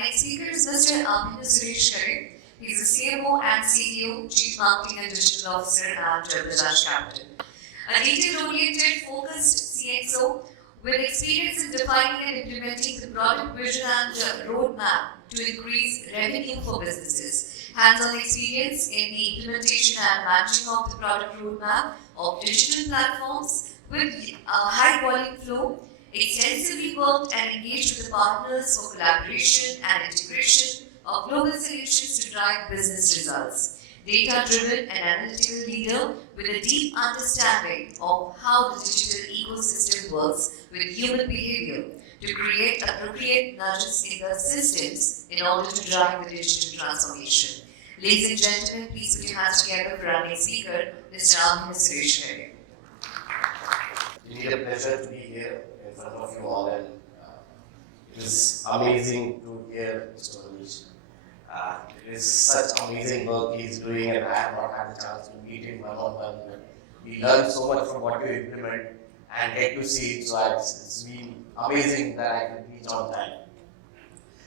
next speaker is Mr. Aabhinna Suresh Khare. He is the CMO and CTO, Chief Marketing and Digital Officer at Bajaj Capital. A detail-oriented, focused CXO with experience in defining and implementing the product vision and roadmap to increase revenue for businesses. Hands-on experience in the implementation and managing of the product roadmap of digital platforms with high volume flow. Extensively worked and engaged with the partners for collaboration and integration of global solutions to drive business results. Data-driven and analytical leader with a deep understanding of how the digital ecosystem works with human behavior to create appropriate nudges in the systems in order to drive the digital transformation. Ladies and gentlemen, please put your hands together for our next speaker, Mr. Aabhinna Suresh Khare. Indeed, a pleasure to be here in front of you all, and it is amazing to hear Mr. Manish. It is such amazing work he is doing, and I have not had the chance to meet him one-on-one. We learn so much from what you implement and get to see it, so it's been amazing that I can reach on time.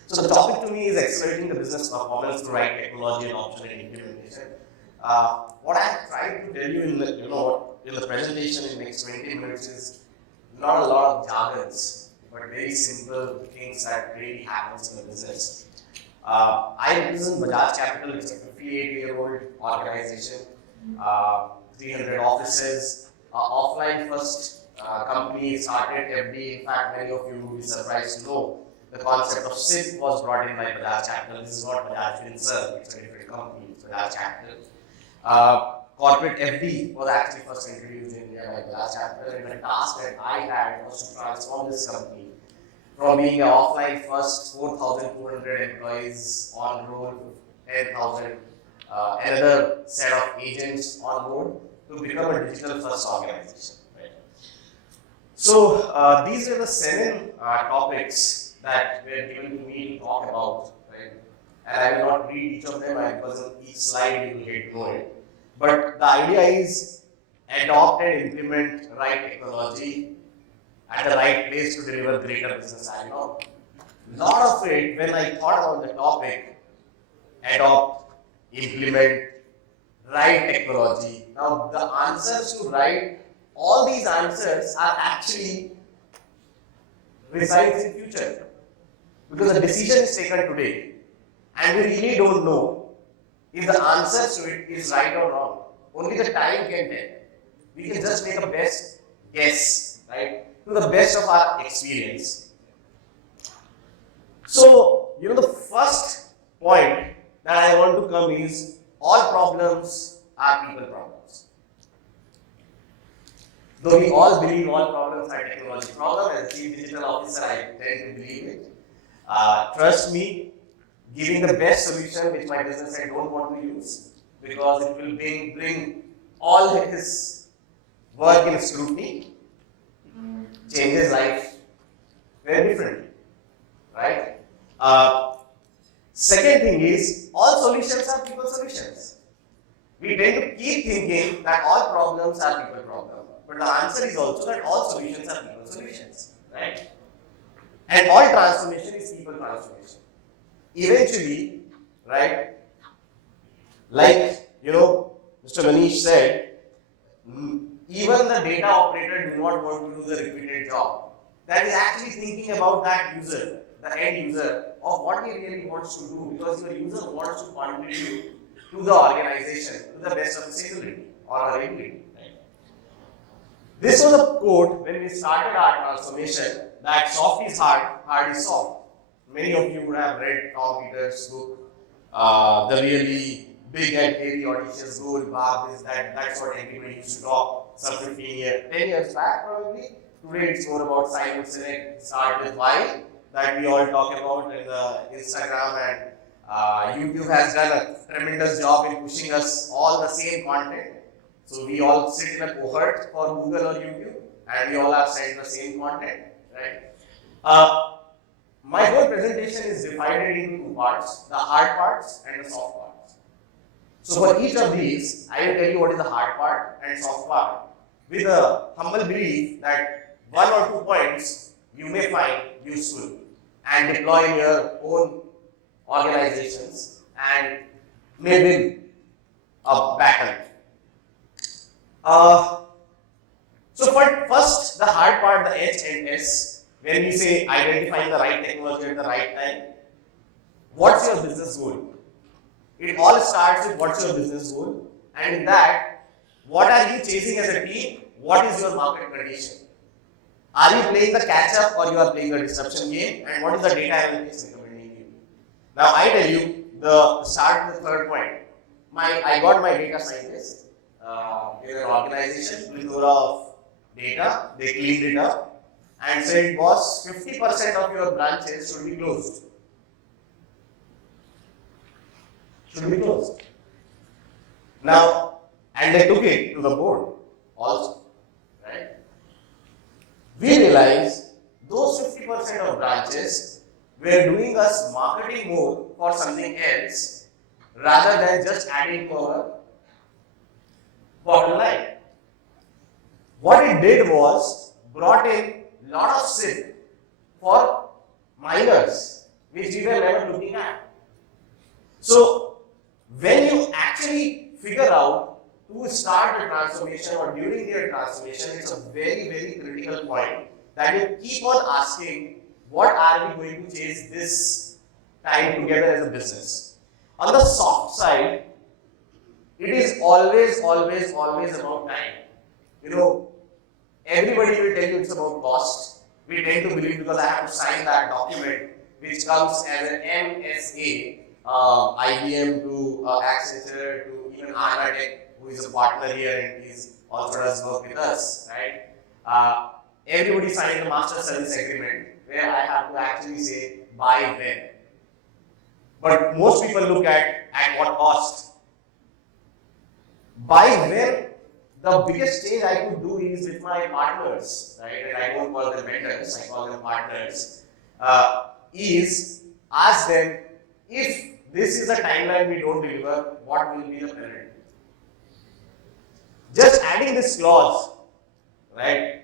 So the topic to me is accelerating the business performance through right technology and option and implementation. What I have tried to tell you in the presentation in the next 20 minutes is not a lot of jargons, but very simple things that really happens in the business. I represent Bajaj Capital. It's a 58-year-old organization, 300 offices, offline first company, started FD. In fact, many of you will be surprised to know the concept of SIP was brought in by Bajaj Capital. This is not Bajaj 𝗔𝗰𝗃, it's a different company, it's Bajaj Capital. Corporate FD was actually first introduced in India by Bajaj Capital, and the task that I had was to transform this company from being an offline first 4,200 employees on roll, 10,000, another set of agents on board to become a digital first organization. Right? So these are the 7 topics that were given to me to talk about, right? And I will not read each of them because on each slide you will get to know it. But the idea is adopt and implement right technology at the right place to deliver greater business value. A lot of it, when I thought about the topic, adopt, implement, right technology. Now the answers to right, all these answers are actually resides in future. Because the decision is taken today, and we really don't know if the answer to it is right or wrong. Only the time can tell. We can just make a best guess, right, to the best of our experience. So, the first point that I want to come is all problems are people problems. Though we all believe all problems are technology problems, as Chief Digital Officer, I tend to believe it. Trust me, giving the best solution which my business I don't want to use because it will bring all his work in scrutiny, changes life very differently, right? Second thing is, all solutions are people solutions. We tend to keep thinking that all problems are people problems, but the answer is also that all solutions are people solutions, right? And all transformation is people transformation. Eventually, right, like, Mr. Manish said, even the data operator do not want to do the repeated job. That is actually thinking about that user, the end user, of what he really wants to do, because your user wants to contribute to the organization to the best of his ability or her ability. This was a quote when we started our transformation, that soft is hard, hard is soft. Many of you would have read Tom Peters' book, the really big and hairy audacious goal, that's what everybody used to talk some 10 years back probably. Today it's more about Simon Sinek, start with why, that we all talk about in the Instagram, and YouTube has done a tremendous job in pushing us all the same content. So we all sit in a cohort for Google or YouTube, and we all have sent the same content, right? My whole presentation is divided into 2 parts, the hard parts and the soft parts. So for each of these, I will tell you what is the hard part and soft part, with a humble belief that 1 or 2 points you may find useful and deploy in your own organizations and may win a battle. So first, the hard part, the H and S, when we say identifying the right technology at the right time, what's your business goal? It all starts with what's your business goal, and in that, what are you chasing as a team? What is your market condition? Are you playing the catch up or you are playing the disruption game? And what is the data analytics recommending you? Now I tell you, the start with the third point. I got my data scientist in an organization, plethora of data. They cleaned it up and said, boss, 50% of your branches should be closed. Should be closed. Now, and they took it to the board also, right? We realized those 50% of branches were doing us marketing more for something else rather than just adding to our bottom line. What it did was brought in lot of SIP for minors, which we were never looking at. So when you actually figure out to start the transformation or during their transformation, it's a very, very critical point that you keep on asking, what are we going to chase this time together as a business? On the soft side, it is always about time. You know, everybody will tell you it's about cost. We tend to believe because I have to sign that document, which comes as an MSA, IBM to Accenture to even Ahana Tech, who is a partner here and is also does work with us, right? Everybody signed a master service agreement where I have to actually say by when. But most people look at what cost. By when, the biggest change I could do is with my partners, right? And I don't call them vendors, I call them partners. Is ask them, if this is the timeline we don't deliver, what will be the penalty? Just adding this clause, right?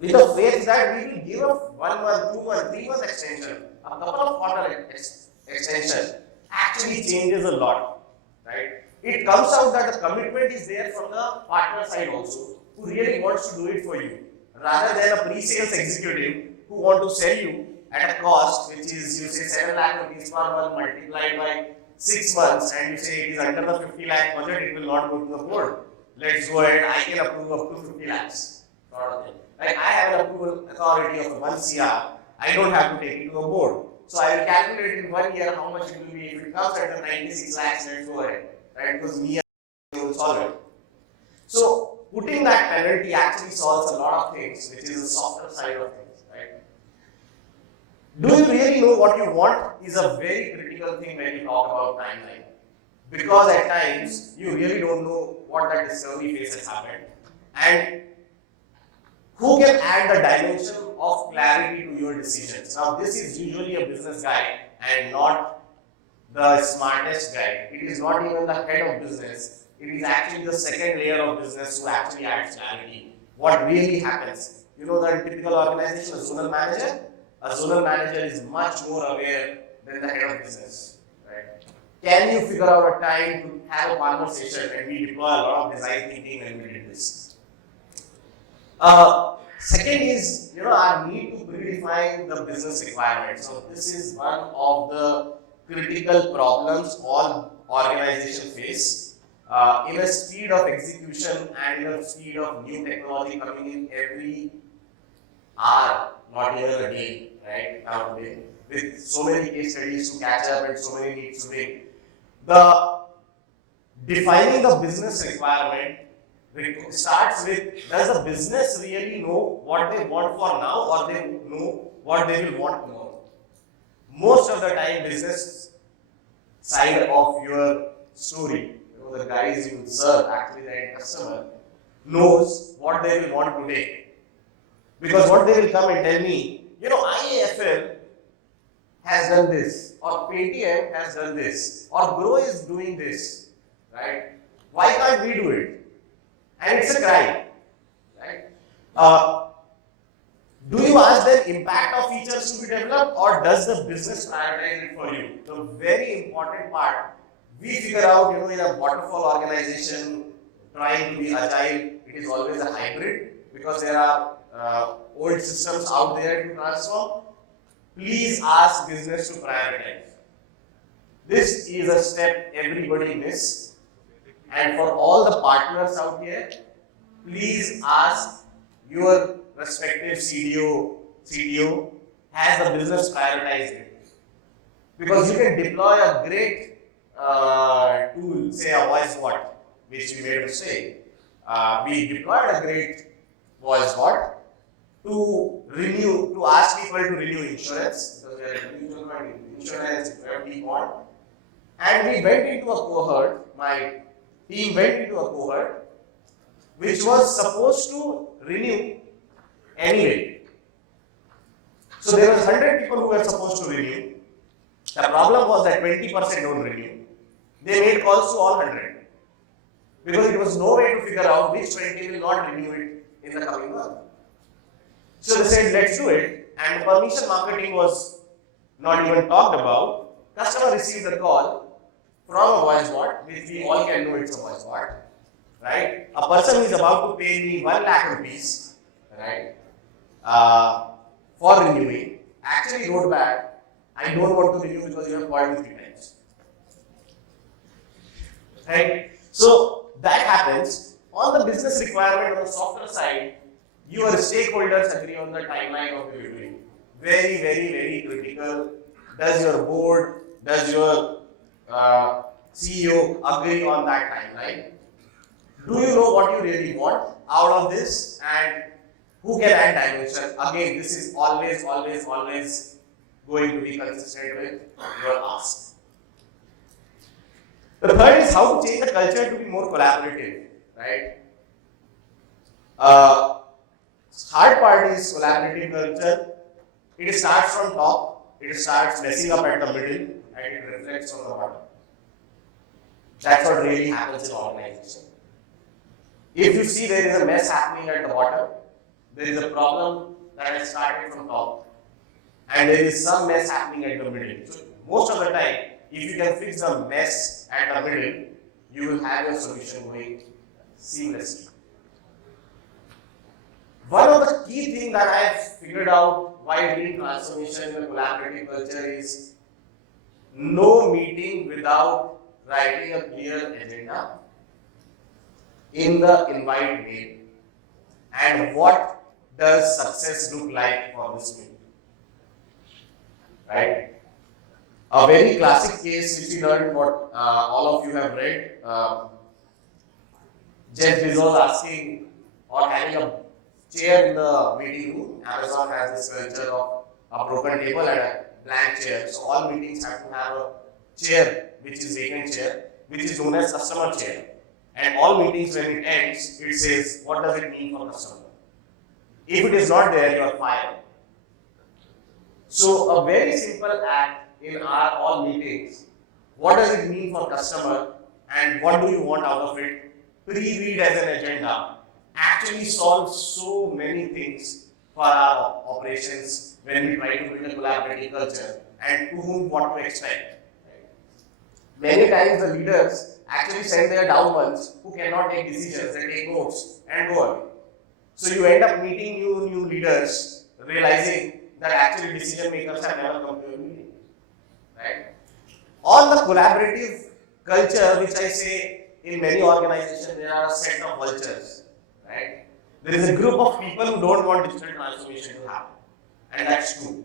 With the faith that we will give a 1 month, 2 month, 3 month extension, a couple of quarter extension actually changes a lot, right? It comes out that the commitment is there from the partner side also, who really wants to do it for you, rather than a pre-sales executive who want to sell you at a cost which is, you say 7 lakh rupees per month multiplied by 6 months, and you say it is under the 50 lakh budget, it will not go to the board. Let's go ahead, I can approve up to 50 lakhs. Sort of thing. Like I have an approval authority of 1 CR, I don't have to take it to a board. So I will calculate in 1 year how much it will be. If it comes under 96 lakhs, let's go ahead. Right? Because me and will solve it. So putting that penalty actually solves a lot of things, which is the softer side of things. Right? Do you really know what you want is a very critical thing when you talk about timeline. Because at times you really don't know what that discovery phase has happened. And who can add the dimension of clarity to your decisions? Now, this is usually a business guy and not the smartest guy. It is not even the head of business. It is actually the second layer of business who actually adds clarity. What really happens? You know, the typical organization, a zonal manager? A zonal manager is much more aware than the head of business. Right? Can you figure out a time to have a conversation? And we deploy a lot of design thinking when we did this. Second is, our need to predefine the business requirements. So this is one of the critical problems all organizations face. In a speed of execution and in a speed of new technology coming in every hour, not even a day, right? Nowadays, with so many case studies to catch up and so many needs to make. The defining the business requirement starts with, does the business really know what they want for now, or they know what they will want tomorrow? Most of the time, business side of your story, the guys you serve, actually the end customer, knows what they will want today. Because what they will come and tell me, IAFL has done this, or Paytm has done this, or Grow is doing this, right? Why can't we do it? And it's a crime, right? Do you ask them impact of features to be developed, or does the business prioritize it for you? The very important part, we figure out, in a waterfall organization, trying to be agile, it is always a hybrid because there are old systems out there to transform. Please ask business to prioritize. This is a step everybody misses. And for all the partners out here, please ask your respective CTO, has the business prioritized it? Because you can deploy a great tool, say a voice bot, which we made a mistake. We deployed a great voice bot to ask people to renew insurance, because we are a mutual fund insurance, if we want. And we went into a cohort, my team went into a cohort, which was supposed to renew anyway. So there was 100 people who were supposed to renew. The problem was that 20% don't renew. They made calls to all 100 because it was no way to figure out which 20 will not renew it in the coming month. So they said, let's do it, and permission marketing was not even talked about. Customer received a call from a voice bot, which we all can know it's a voice bot, right? A person is about to pay me 1 lakh rupees, right, for renewing, actually wrote back, I don't want to renew because you have called me 3 times. Right? So that happens. On the business requirement on the software side, your stakeholders agree on the timeline of delivery. Very, very, very critical. Does your board, does your CEO agree on that timeline? Do you know what you really want out of this, and who can add dimension? Again, this is always going to be consistent with your ask. The third is how to change the culture to be more collaborative, right? Hard part is collaborative culture. It starts from top, it starts messing up at the middle, and it reflects on the bottom. That's what really happens in organization. If you see there is a mess happening at the bottom, there is a problem that has started from top, and there is some mess happening at the middle. So most of the time, if you can fix the mess at the middle, you will have your solution going seamlessly. One of the key things that I have figured out while doing transformation in a collaborative culture is no meeting without writing a clear agenda in the invite mail, and what does success look like for this meeting, right? A very classic case which we learned, what all of you have read, Jeff Bezos asking or having a chair in the meeting room. Amazon has this culture of a broken table and a blank chair. So all meetings have to have a chair, which is vacant chair, which is known as customer chair. And all meetings, when it ends, it says, what does it mean for customer? If it is not there, you are fired. So a very simple act in our all meetings, what does it mean for customer and what do you want out of it? Pre-read as an agenda actually solves so many things for our operations when we try to build a collaborative culture and to whom what to expect. Many times the leaders actually send their down ones who cannot take decisions, they take notes and go away. So you end up meeting new leaders, realizing that actually decision makers have never come to a meeting. Right? On the collaborative culture, which I say in many organizations, there are a set of vultures. Right? There is a group of people who don't want digital transformation to happen. And that's true.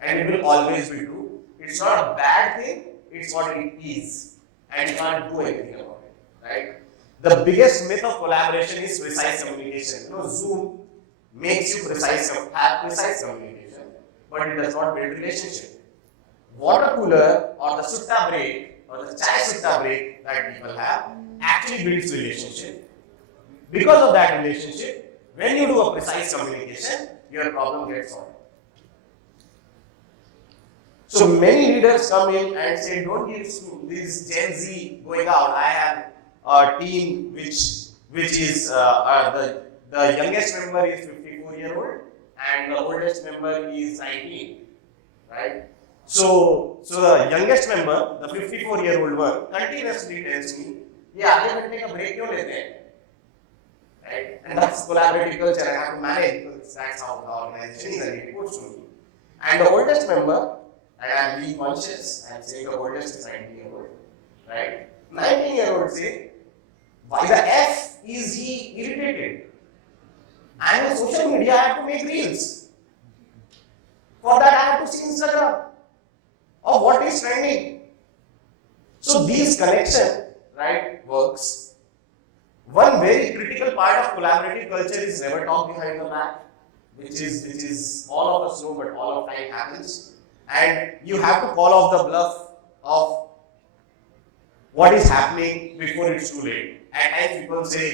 And it will always be true. It's not a bad thing, it's what it is. And you can't do anything about it. Right? The biggest myth of collaboration is precise communication. Zoom makes you have precise communication, but it does not build relationship. Water cooler or the sutta break or the chai sutta break that people have actually builds relationship. Because of that relationship, when you do a precise communication, your problem gets solved. So many leaders come in and say, don't give this Gen Z going out. I have a team which is the youngest member is 54-year-old and the oldest member is 19, right? So the youngest member, the 54-year-old one, continuously tells me, "ये आधे घंटे का break क्यों लेते हैं?" Right? And that's collaborative culture. I have to manage because that's how the organization is and it reports to me. And the oldest member, and I'm being conscious, I'm saying the oldest is 19-year-old, right? 19-year-old say, "Why the F is he irritated? I'm on social media, I have to make reels. For that, I have to see Instagram of what is trending." So these connection, right, works. One very critical part of collaborative culture is never talk behind the back, which is all of us know, but all of time happens. And you have to call off the bluff of what is happening before it's too late. At times people say,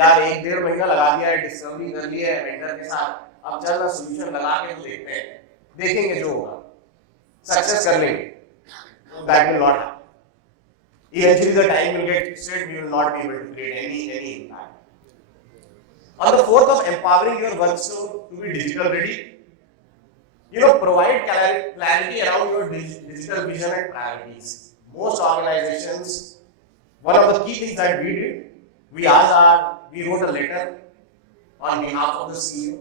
"यार 1-1.5 महीना लगा दिया है, discovery कर ली है vendor के साथ, अब चल ना सोल्यूशन लगा के तो देखते हैं, देखेंगे जो होगा, सक्सेस कर लेंगे." That will not happen. Eventually the time will get wasted, we will not be able to create any impact. On the 4th of empowering your workflow to be digital ready, provide clarity around your digital vision and priorities. Most organizations, one of the key things that we did, we wrote a letter on behalf of the CEO,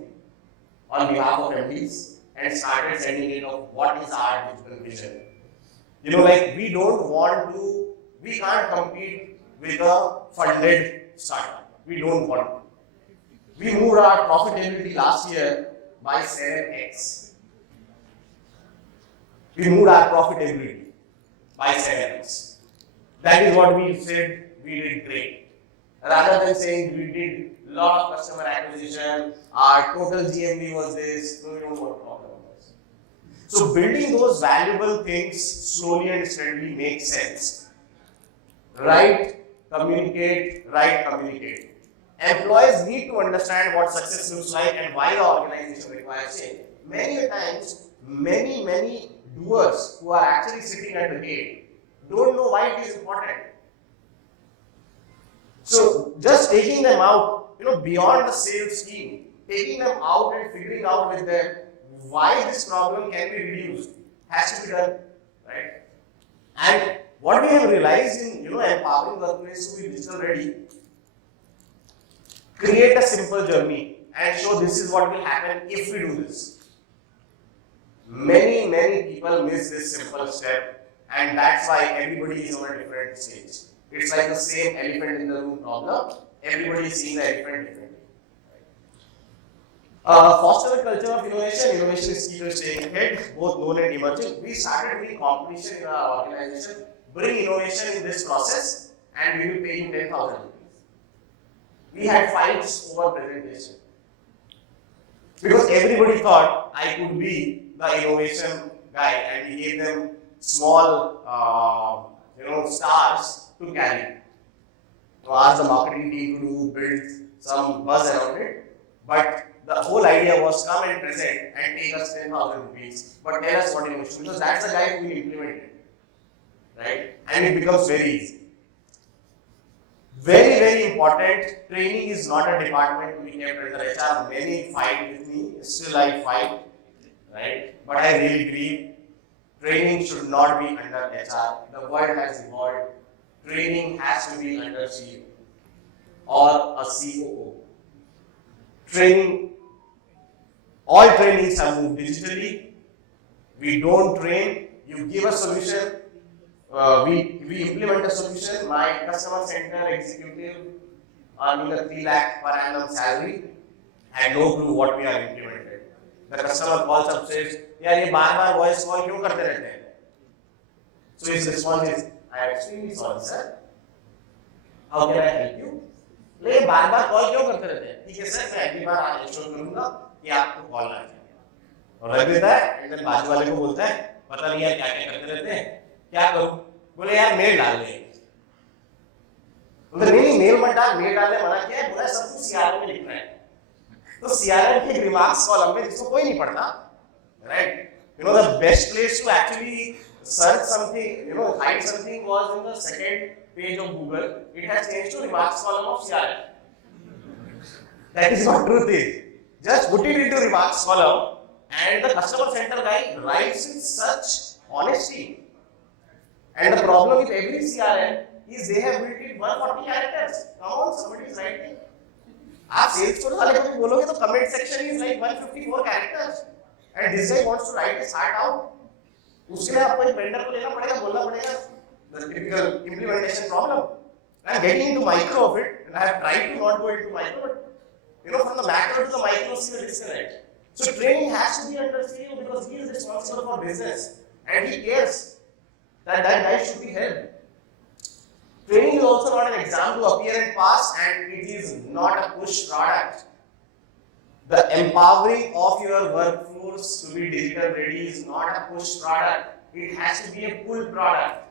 on behalf of MDs, and started sending it of what is our digital vision. We can't compete with a funded startup. We don't want to. We moved our profitability last year by 7x. We moved our profitability by 7x. That is what we said we did great. Rather than saying we did a lot of customer acquisition, our total GMV was this, no, we don't want to talk about this. So building those valuable things slowly and steadily makes sense. Right communicate. Employees need to understand what success looks like and why the organization requires change. Many times, many doers who are actually sitting at the gate don't know why it is important. So just taking them out, beyond the sales team, taking them out and figuring out with them why this problem can be reduced has to be done, right? And what we have realized in empowering workplace to be digital ready, create a simple journey and show this is what will happen if we do this. Many people miss this simple step, and that's why everybody is on a different stage. It's like the same elephant in the room problem. Everybody is seeing the elephant differently. Foster a culture of innovation. Innovation is key to staying ahead, both known and emerging. We started doing competition in our organization. Bring innovation in this process, and we will pay you 10,000 rupees. We had fights over presentation because everybody thought I could be the innovation guy, and we gave them small, stars to carry. To ask the marketing team to build some buzz around it, but the whole idea was come and present and take us 10,000 rupees, but tell us what innovation, because that's the guy who will implement it. Right? And it becomes very easy. Very important. Training is not a department to be kept under HR. Many fight with me, still I fight, right? But I really believe training should not be under HR. The world has evolved. Training has to be under CEO or a COO. All trainings have moved digitally. We don't train. You give a solution. We implement a solution. My customer center executive earning a 3 lakh per annum salary had no clue what we are implementing. The customer calls up, says, "यार ये बार-बार voice call क्यों करते रहते हैं?" So his response is, "I am extremely sorry, sir. How can I help you?" ले बार-बार call क्यों करते रहते हैं? ठीक है सर, मैं अगली बार इंश्योर करूंगा कि आपको कॉल आ जाए। और रख देता है, एंड देन बाजू वाले को बोलता है, "पता नहीं यार क्या-क्या करते रहते हैं, क्या करूं?" बोले, "यार मेल डाल दे।" बोले, "नहीं मेल मत डाल, मेल डालने मना किया है, बोला सब कुछ सीआरएम में लिखना है।" तो सीआरएम के रिमार्क्स कॉलम में जिसको कोई नहीं पढ़ता, right? The best place to actually search something, hide something was in the second page of Google. It has changed to remarks column of CRM. That is what truth is. just put it into remarks column, and the customer center guy writes with such honesty. And the problem with every CRM is they have built in 140 characters. Come on, somebody is writing. आप Salesforce वाले को भी बोलोगे तो comment section is like 154 characters, and this guy wants to write his heart out. उसके लिए आपको एक vendor को लेना पड़ेगा, बोलना पड़ेगा. The typical implementation problem. I'm getting into micro of it, and I have tried to not go into micro, but from the macro to the micro, see the disconnect. So training has to be under CEO because he is responsible for business, and he cares that guy should be held. Training is also not an exam to appear and pass, and it is not a push product. The empowering of your workforce to be digital ready is not a push product. It has to be a pull product.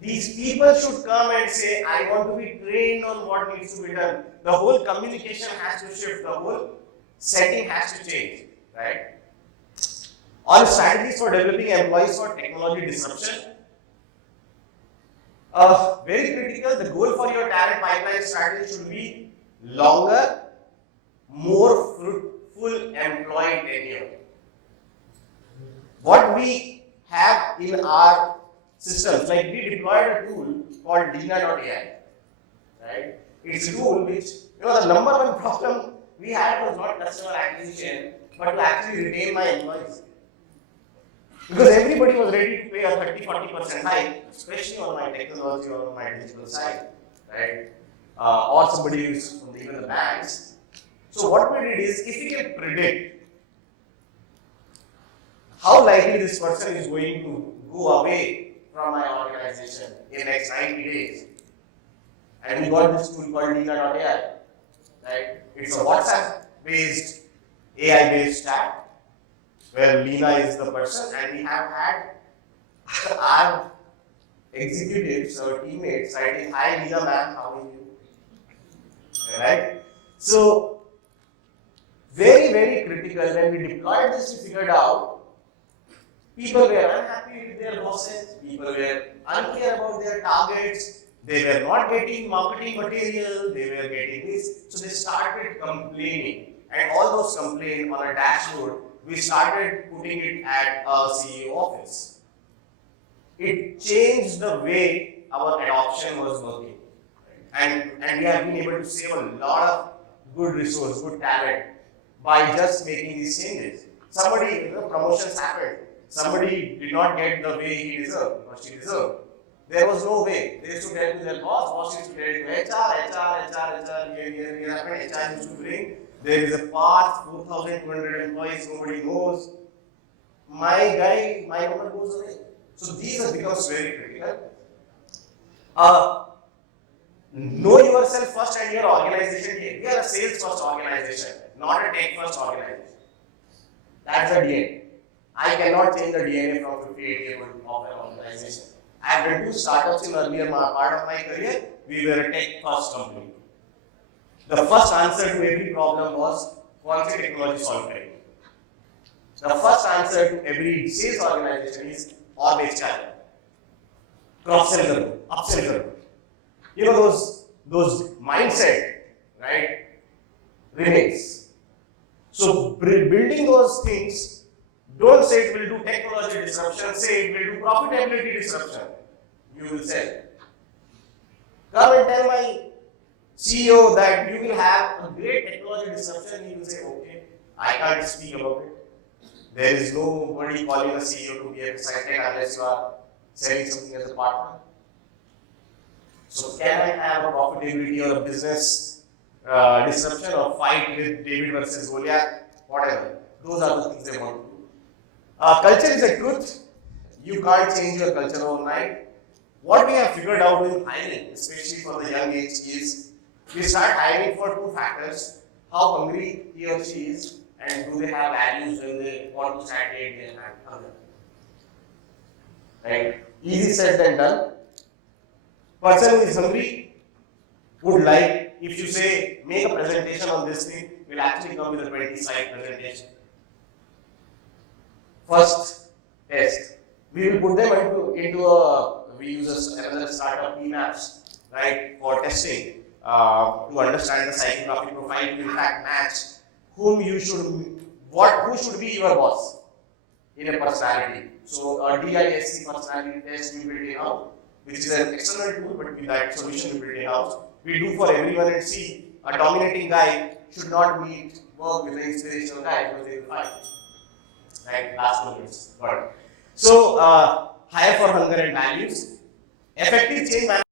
These people should come and say, I want to be trained on what needs to be done. The whole communication has to shift. The whole setting has to change. Right? On strategies for developing employees for technology disruption. Very critical, the goal for your talent pipeline strategy should be longer, more fruitful employee tenure. What we have in our systems, like we deployed a tool called 𝗕𝗙.AI, right? It's a tool which, the number one problem we had was not customer acquisition, but to actually retain my employees. Because everybody was ready to pay a 30-40% hike, especially on my technology or on my digital side, right? Or somebody who's from even the banks. So what we did is, if we can predict how likely this person is going to go away from my organization in the next 90 days, and we got this tool called 𝗕𝗙.AI, right? It's a WhatsApp-based, AI-based chat, where Lina is the person, and we have had our executives or teammates writing, "Hi Lina ma'am, how are you?" Right? So, very, very critical. When we deployed this, we figured out people were unhappy with their bosses, people were unclear about their targets, they were not getting marketing material, they were getting this. So they started complaining, and all those complaints on a dashboard, we started putting it at a CEO office. It changed the way our adoption was working. And we have been able to save a lot of good resource, good talent by just making these changes. Somebody, promotions happened. Somebody did not get the way he deserved or she deserved. There was no way. They used to get to their boss used to get to HR, here happened, HR used to bring. There is a path, 4,200 employees, nobody knows. My number goes away. So these have become very critical. Know yourself first and your organization. We are a sales first organization, not a tech first organization. That's the DNA. I cannot change the DNA from 58 years old of an organization. I have done 2 startups in earlier part of my career. We were a tech first company. The first answer to every problem was quality technology solving. The first answer to every sales organization is always challenge. Cross-sell karo, upsell karo. Those mindset, right, remains. So building those things, don't say it will do technology disruption, say it will do profitability disruption. You will say. Come and tell my CEO that you will have a great technology disruption, he will say, okay, I can't speak about it. There is nobody calling a CEO to be excited unless you are selling something as a partner. So can I have a profitability or a business disruption or fight with David versus Goliath, whatever. Those are the things they want to do. Culture is a truth. You can't change your culture overnight. What we have figured out in hiring, especially for the young age, is we start hiring for 2 factors: how hungry he or she is, and do they have values when they want to start dating and have hunger. Right? Easy said than done. Person who is hungry would like, if you say, make a presentation on this thing, will actually come with a 20-slide presentation. First test. We will put them we use another startup PMAPs, right, for testing, to understand the psychographic profile, to in fact match who should be your boss in a personality. So a DISC personality test we built in-house, which is an external tool, but with that solution we built in-house. We do for everyone and see a dominating guy should not work with an inspirational guy because they will fight. Right? Last 2 minutes. Got it. So hire for hunger and values. Effective change management,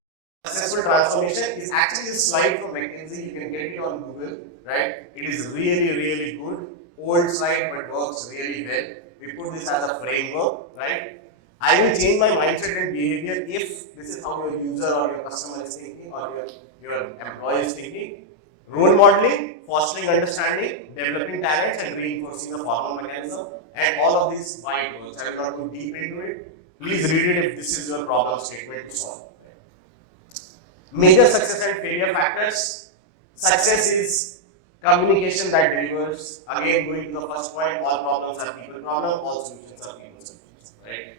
successful transformation is actually this slide from McKinsey. You can get it on Google, right? It is really good. Old slide, but works really well. We put this as a framework, right? I will change my mindset and behavior if this is how your user or your customer is thinking or your employee is thinking. Role modeling, fostering understanding, developing talents, and reinforcing the formal mechanism. And all of these why it works. I will not go deep into it. Please read it if this is your problem statement to solve. Major success and failure factors. Success is communication that delivers. Again, going to the first point, all problems are people problem, all solutions are people solutions. Right?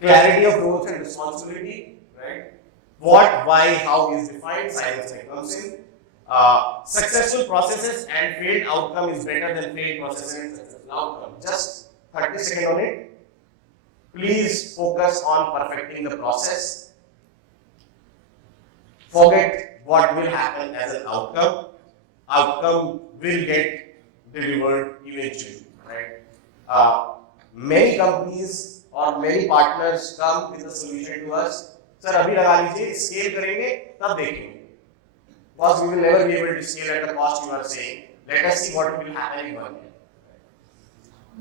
Clarity of roles and responsibility. Right? What, why, how is defined. Science comes in. Successful processes and failed outcome is better than failed processes and successful outcome. Just 30 seconds on it. Please focus on perfecting the process. Forget what will happen as an outcome. Outcome will get delivered eventually. Right? Many companies or many partners come with a solution to us. Sir, अभी लगा लीजिए, scale करेंगे, तब देखेंगे. Because we will never be able to scale at the cost you are saying. Let us see what will happen in 1 year.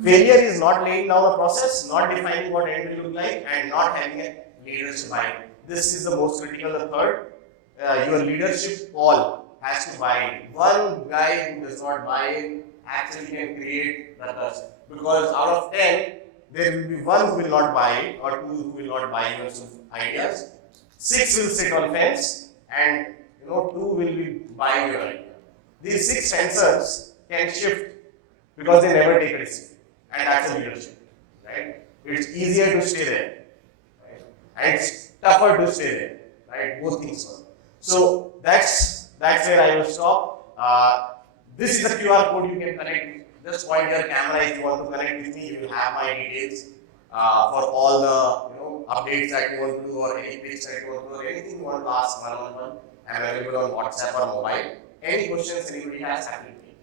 Failure is not laying down a process, not defining what end will look like, and not having a leadership buy-in. This is the most critical. The third, your leadership all has to buy in. One guy who does not buy in actually can create the trust. Because out of 10, there will be one who will not buy it, or 2 who will not buy your ideas. 6 will sit on fence, and 2 will be buying your idea. These 6 fencers can shift because they never take a risk. And that's a leadership, right? It's easier to stay there, right? And it's tougher to stay there, right? Both things work. So that's where I will stop. This is the QR code you can connect. Just point your camera if you want to connect with me. You will have my details for all the updates that you want to do, or any pitch that you want to do, or anything you want to ask one-on-one. I'm available on WhatsApp or mobile. Any questions anybody has, happy to take.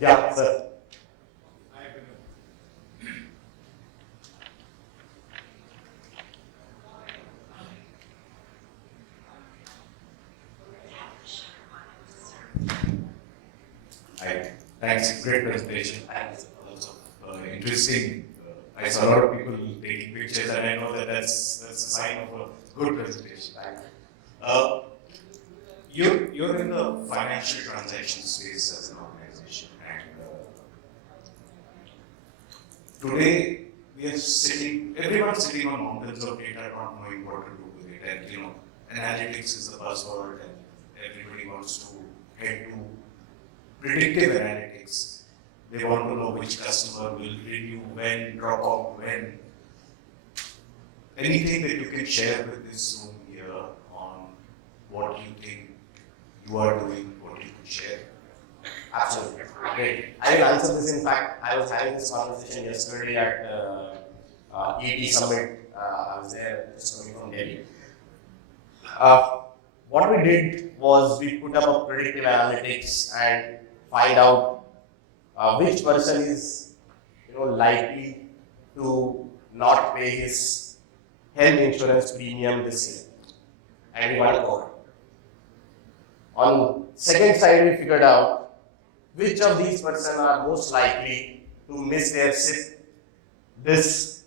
Yeah, sir. Hi. Thanks. Great presentation. Also interesting. I saw a lot of people taking pictures, and I know that that's a sign of a good presentation. You're in the financial transaction space as an organization, and today everyone's sitting on mountains of data, not knowing what to do with it, and analytics is the buzzword, and everybody wants to head to predictive analytics. They want to know which customer will renew when, drop off when. Anything that you can share with this room here on what you think you are doing, what you could share? Absolutely. Great. I will answer this. In fact, I was having this conversation yesterday at ED Summit. I was there just coming from Delhi. What we did was we put up a predictive analytics and find out which person is likely to not pay his health insurance premium this year, and we want to cover. On second side, we figured out which of these persons are most likely to miss their SIP this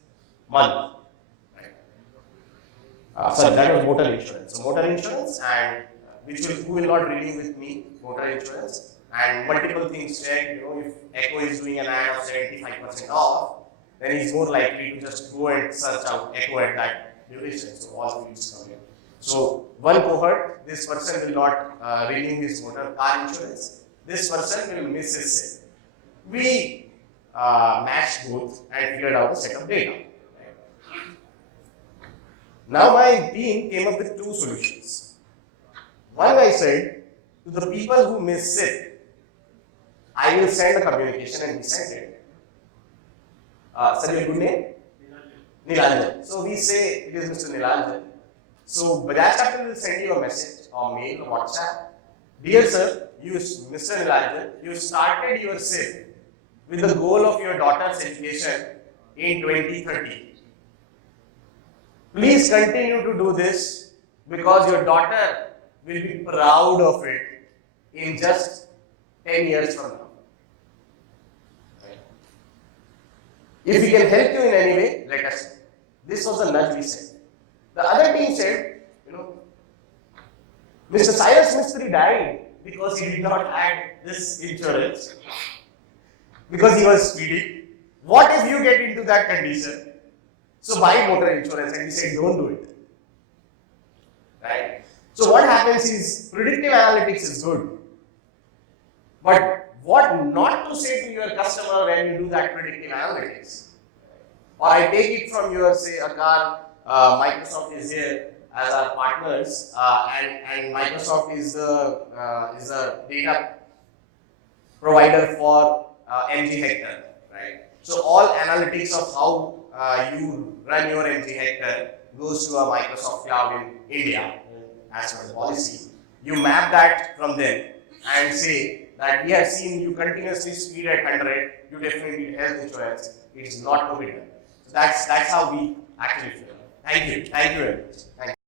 month. So that was motor insurance. So motor insurance, and who will not renew with me, motor insurance. And multiple things checked, if Echo is doing an ad of 75% off, then he's more likely to just go and search out Echo at that duration. So all fields come in. So one cohort, this person will not renew his motor car insurance. This person will miss his SIP. We matched both and figured out a set of data. Now my team came up with 2 solutions. One guy said, to the people who miss it, I will send a communication, and he sent it. Sir, your good name? Nilanjan. So we say it is Mr. Nilanjan. So Bajaj Capital will send you a message or mail or WhatsApp. Dear sir, Mr. Nilanjan, you started your SIP with the goal of your daughter's education in 2030. Please continue to do this because your daughter will be proud of it in just 10 years from now. If we can help you in any way, let us know. This was the nudge we sent. The other team said, Mr. Cyrus Mistry died because he did not add this insurance, because he was speeding. What if you get into that condition? So buy motor insurance, and we said don't do it. Right? So what happens is predictive analytics is good, but what not to say to your customer when you do that predictive analytics? Or I take it from your, say, a car, Microsoft is here as our partners, and Microsoft is the data provider for 𝗔𝗰𝗃𝗃, right? So all analytics of how you run your 𝗔𝗃𝗃 goes to a Microsoft cloud in India as per the policy. You map that from them and say that we have seen you continuously speed at 100, you definitely need health insurance. It is not prohibited. So that's how we actually feel. Thank you very much. Thank you.